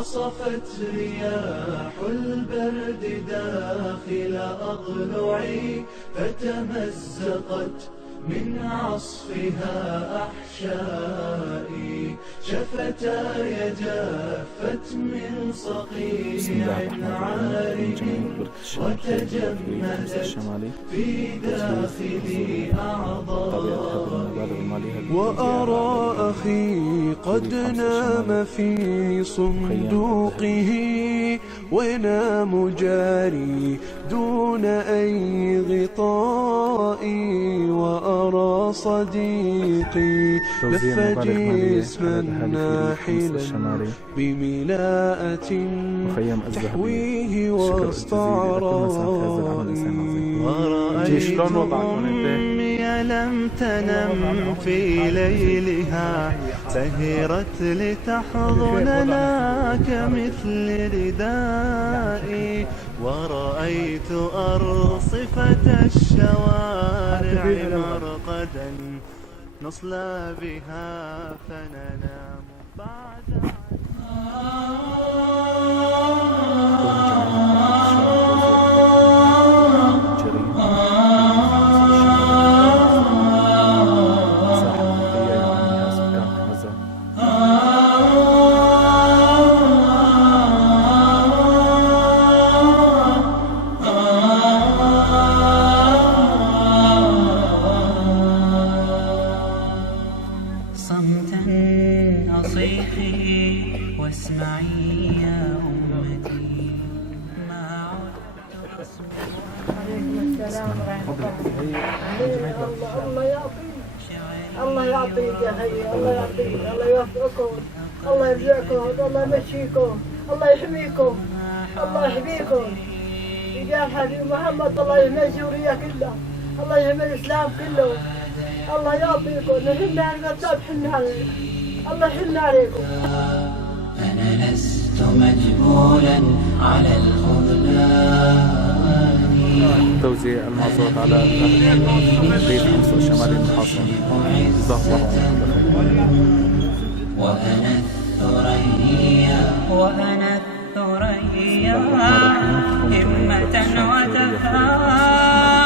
عصفت رياح البرد داخل أضلعي فتمزقت من عصفها أحشائي، شفتاي جافت من صقيع عارم وتجمدت في داخلي أعضائي. وأرى أخي قد نام في صندوقه وينام جاري دون أي غطاء، وأرى صديقي لف جسما ناحلا بملاءة تحويه وسط عرائي. ورأيت أمي لم تنم في ليلها سهرت لتحضننا كمثل ردائي، ورأيت أرصفة الشوارع مرقدا نصلى بها فننام بعد صيحي واسمعي يا أمتي ما عدت أسمع. عليكم السلام ورحمة الله. الله يعطيك، الله يعطيك يا خيي، الله يعطيك، الله يوفقكم، الله يرزقكم، الله يمشيكم، الله يحميكم، الله يحميكم. رجال حبيب محمد الله يحمي سوريا كلها، الله يحمي الإسلام كله، الله يعطيكم. نحن الغطاء حنا عليكم، الله يحن عليكم. أنا لست مجبولا على الخذلان. توزيع المعزوات على بيت حمص الشمالي المحاصر. جزاه الله خير. وأنا الثريا وأنا الثريا همة وتفاؤل